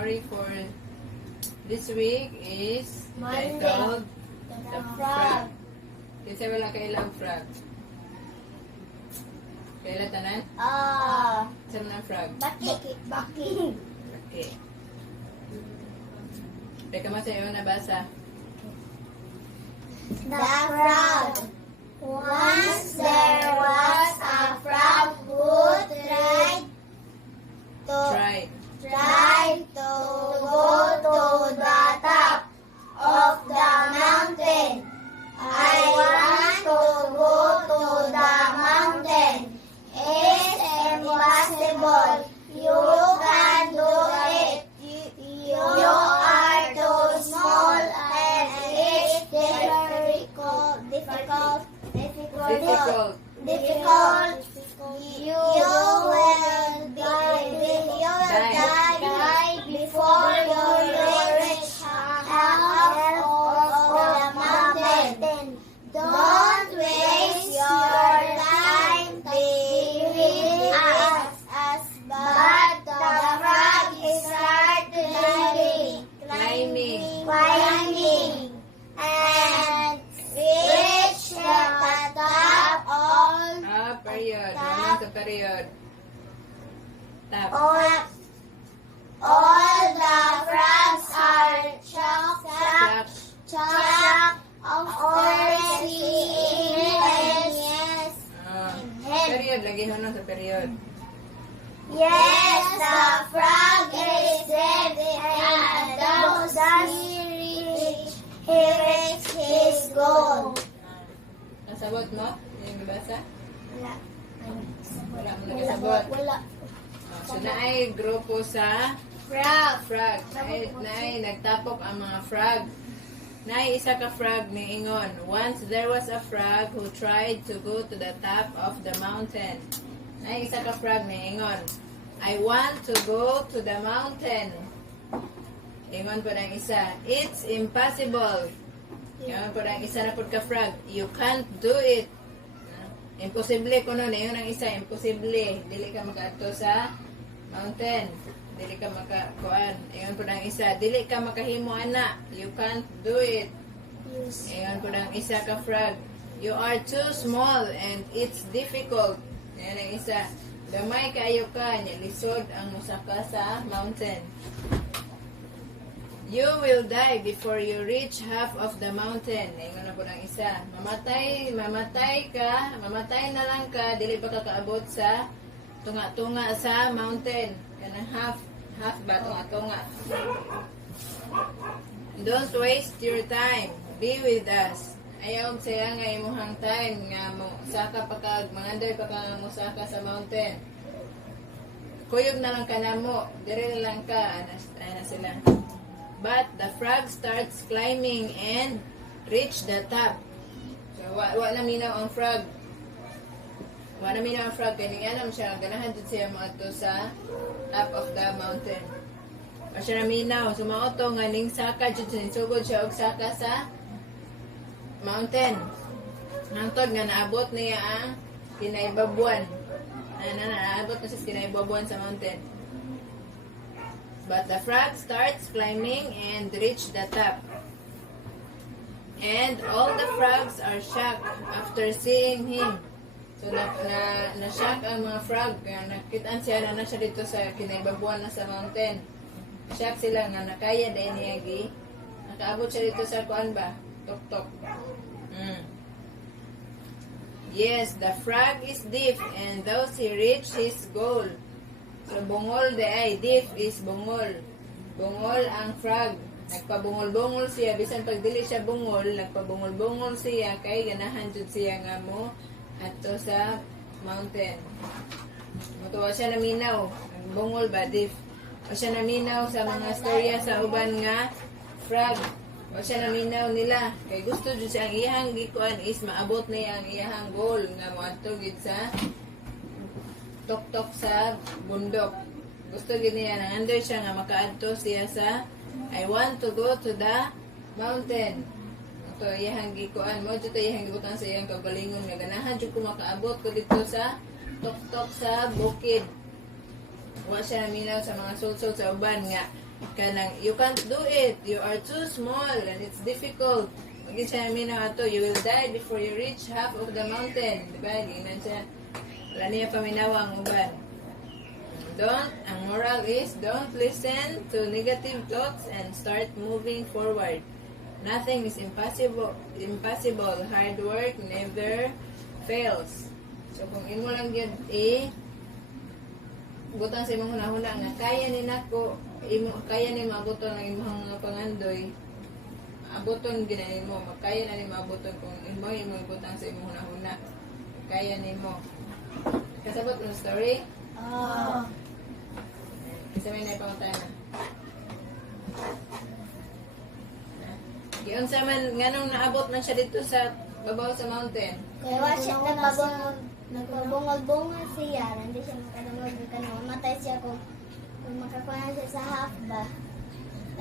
story for this week is Monday. titled The frog. Kasi wala kailang frog. Kailan tanan? Saan na frog? Baki. Okay. Teka mo sa iyo nabasa. The frog. Once there was a frog who tried to go to the top of the mountain. I want to go to the mountain. It's impossible. You can do it. You are too small and it's difficult. You will die before you reach half of the mountain. Don't waste your time giving us, but the frog started climbing, and reached the top Period. Wala sa period. Tap. all the frogs are shocked after seeing him. Period. Lagi ho sa period. Yes, the frog is dead, and thus he reached his goal. Nasabot mo? Yung nabasa? Wala. Wala mo nakasabot. Wala. So, naay grupo sa frog. Naay nagtapok ang mga frog. Naay isa ka frog ni ingon. Once there was a frog who tried to go to the top of the mountain. Naay isa ka frog ni ingon. I want to go to the mountain. Ingon po ng isa. It's impossible. Ingon po ng isa na po ka frog. You can't do it. Imposible ko nun. Ingon ang isa. Imposible. Dili ka makaadto sa mountain. Dili ka makakuan. Ingon po ng isa. Dili ka makahimo ana. You can't do it. Ingon po ng isa ka frog. You are too small and it's difficult. Ingon ang isa. Gamay kaayo ka. Lisod ang musaka sa mountain. You will die before you reach half of the mountain. Ingon na po ng isa. Mamatay na lang ka. Dili pa ka kaabot sa tunga-tunga sa mountain. Kanang half ba tunga-tunga. Don't waste your time. Be with us. Ayaw saya nga imuhang time nga mo saka pa ka mangandoy pa ka mo saka sa mountain. Kuyog na lang ka na mo. Dire lang ka ana sila. But the frog starts climbing and reach the top. So, wala minaw ang frog. Wala minaw ang frog. Kaya naman siya, ganahan dito siya maato sa top of the mountain. O siya naminaw. So, maato nga ning saka dito. Sugod siya og saka sa mountain. Hangtod nga naabot niya ang kinaibabuan. Naabot na siya kinaibabuan sa mountain. But the frog starts climbing and reach the top. And all the frogs are shocked after seeing him. So, na-shock ang mga frog. Nakitaan siya na siya dito sa kinaibabuan na sa mountain. Shock sila nga nakaya dahil niya nakaabot siya dito sa kuan ba? Tok-tok. Yes, the frog is deaf and thus he reached his goal. So, bungol deaf is bungol. Bungol ang frog. Nagpabungol-bungol siya. Bisan pag dili siya bungol, nagpabungol-bungol siya. Kay ganahan jud siya nga mo ato sa mountain. Mutuwa siya naminaw. Bungol ba, deaf? O siya naminaw sa mga storya sa uban nga frog. O siya naminaw nila. Kay gusto jud siya ang iyahang gikuan is maabot niya ang iyahang goal nga mo ato gid sa tok-tok sa bundok. Gusto gid niya nangandoy siya nga makaadto siya sa I want to go to the mountain. Ito iyahang gikuan mo dito iyahang gibutan sa iyang kaugalingon nga ganahan jud ko makaabot ko dito sa tok-tok sa bukid. Wa siya naminaw sa mga sulsol sa uban nga Kanang, you can't do it. You are too small and it's difficult. Magin siya minaw ato, you will die before you reach half of the mountain. Diba? Ginan siya. Wala niya paminawa ang uban. Ang moral is, don't listen to negative thoughts and start moving forward. Nothing is impossible. Hard work never fails. So kung imo lang yun butang sa imong hunahuna nga kaya ni nako, kaya ni maabuton ang imong mga pangandoy, abuton ginanin mo, makaya na ni maabuton kung imong butang sa imong hunahuna, kaya ni mo. Kasabot mo story? Isa may naipangutayan. Giyon sa man, nganong naabot man siya dito sa babaw sa mountain. Kaya wa siya nagbabungol-bungol siya. Hindi siya makadungol. Mamatay siya kung makakuha siya sa half ba.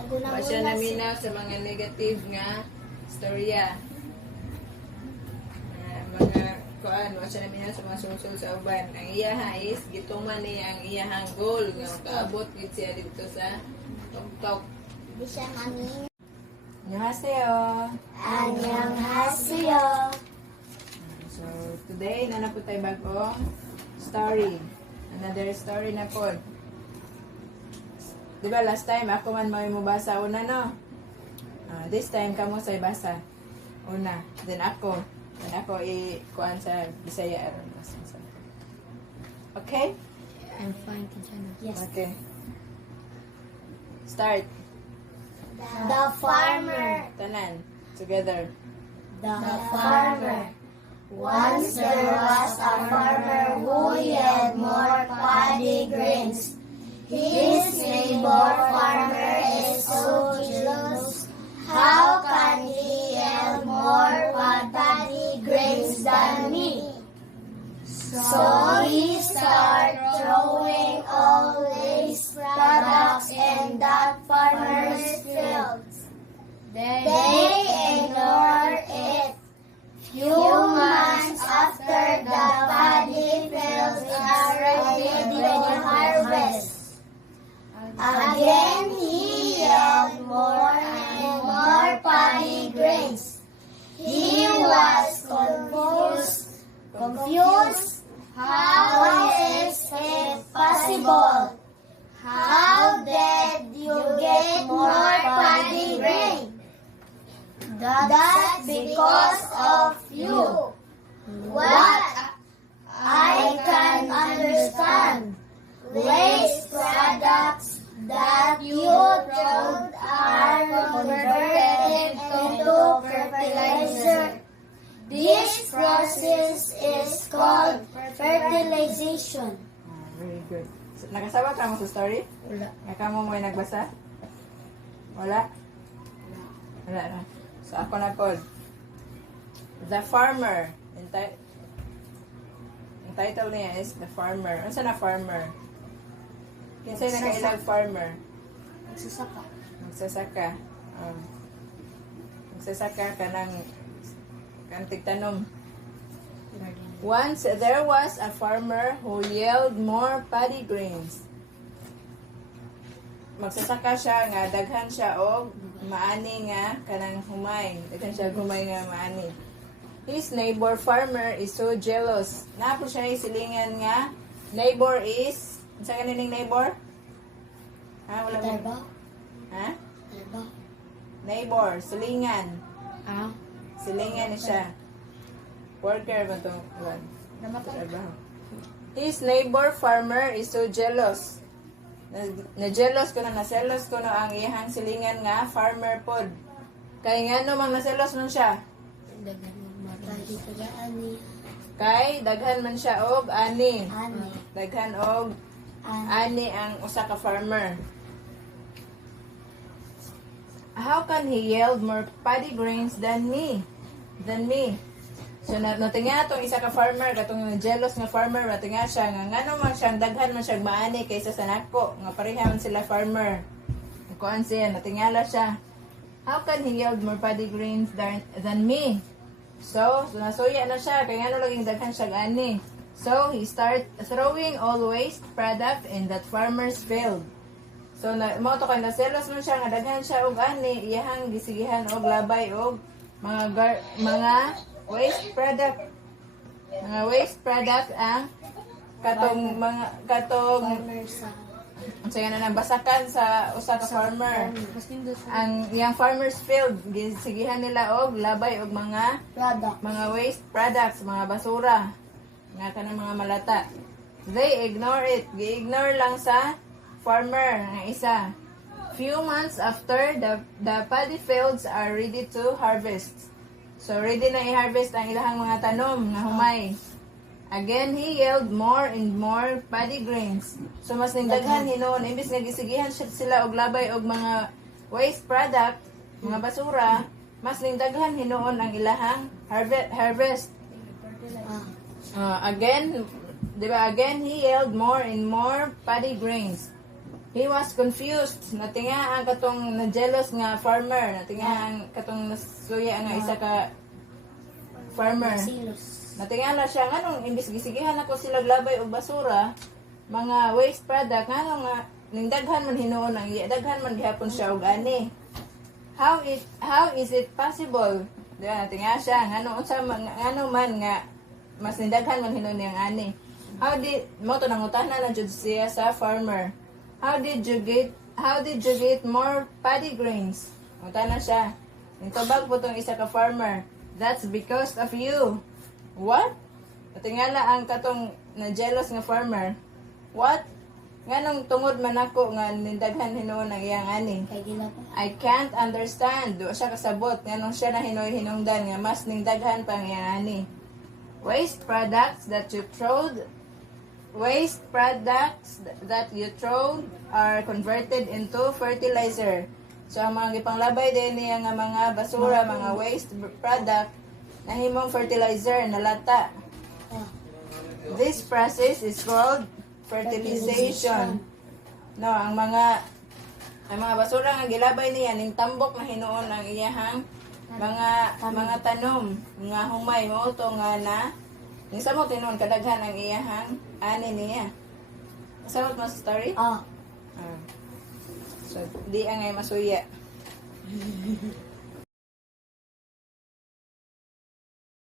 Wa siya naminaw sa mga negative nga storya. Mga kuan, wa siya naminaw sa mga sungsol sa uban. Ang iyaha is, gituman niya ang iyahang goal nga kaabot gid siya dito sa Tok-Tok. Hindi siya maning. Annyeonghaseyo. Annyeonghaseyo. So, today, na po tayo bagong story. Another story na po. Diba, last time, ako man mo basa una, no? This time, kamo sa'y basa. Una. Then ako kuan sa Bisaya. Okay? I'm fine, Kijana. Yes. Okay. Start. The farmer. Tanan. Together. The farmer. Once there was a farmer who had more paddy grains. His neighbor farmer is so jealous. How can he have more paddy grains than me? So he started throwing all his products in that farmer's fields. They ignored it. Few months after, the paddy fields are ready for harvest. Again he yelled more and more paddy grains. He was confused. How is it possible? How did you get more paddy grain? That's because of you. What I can understand. Waste products that you throw are converted into fertilizer. This process is called fertilization. Very good. So, nakasawa ka mo sa story? Wala. Nga mo may nagbasa? Wala? Wala na. So, ako na po. The Farmer. Ang title niya is The Farmer. Ano sa na farmer? Kinsay na kailang farmer? Nagsasaka. Magsasaka. Magsasaka ka ng tigtanom. Once there was a farmer who yelled more paddy grains. Magsasaka siya nga daghan siya og maani nga kanang humay. Daghan siya humay nga maani. His neighbor farmer is so jealous. Napo siya silingan nga neighbor is sa kanining neighbor? Ha, wala mo. Tarba? Ha? Tarba? Neighbor, silingan. Ah? Silingan ni siya. Worker ba itong one? Trabaho. His neighbor farmer is so jealous. Na-jealous ko na, naselos ko na ang iyang silingan nga farmer pod. Kay nga no mang naselos man siya. Daghan ng mapadi kaya ani. Kay daghan man siya og ani. Ani. Daghan og ani ang usa ka farmer. How can he yield more paddy grains than me? So natinga tong isa ka farmer, katong jealous nga farmer, natinga siya nga ngano man siya daghan man siya maani kaysa sa nako, nga pareha man sila farmer. Kuan siya, natingala siya. How can he yield more paddy grains than me? So nasuya na siya kay ngano laging daghan siya ani. So he start throwing all waste product in that farmer's field. So mo to kay naselos man siya nga daghan siya og ani iyahang gisigihan og labay og mga waste product. Mga waste product ang katong sa nga na basakan sa usa ka farmer. Ang yang farmer's field gisigihan nila og labay og mga waste products, mga basura nga kanang mga malata. They ignore it. Gi-ignore lang sa farmer nga isa. Few months after the paddy fields are ready to harvest. So ready na i-harvest ang ilahang mga tanom nga humay. Again, he yelled more and more paddy grains. So mas nindaghan hinuon imbis nga gisigihan sila og labay og mga waste product, mga basura, mas nindaghan hinuon ang ilahang harvest. Again, diba? Again, he yelled more and more paddy grains. He was confused. Natinga ang katong na-jealous nga farmer. Natinga ang katong nasuya nga isa ka farmer. Natinga na siya, nganong imbis gisigihan ako sila labay o basura, mga waste product, nganong nga, nindaghan man hinuon ang daghan man gihapon siya og ani. How is it possible? Diba, natinga siya, nganong man nga, mas nindaghan man hinuon ang ani. Mo to nangutana na jud siya sa farmer. How did you get more paddy grains? Nangutana siya. Nintubag po tong isa ka farmer. That's because of you. What? Patingala ang katong na-jealous nga farmer. What? Nganong tungod man ako nga nindaghan hinuon ang iyang ani. I can't understand. Do siya kasabot. Nganong siya na hinungdan nga mas nindaghan pa ang iyang ani. Waste products that you throw are converted into fertilizer. So ang mga gipanglabay din niya nga mga basura, mga waste product nahimong fertilizer na lata. This process is called fertilization. No, ang mga basura nga gilabay niya ning tambok na hinuon ang iyahang mga tanom nga humay mo to nga na ning samot tinuon kadaghan ang iyahang ani niya. Samot mo sa story? So di angay masuya.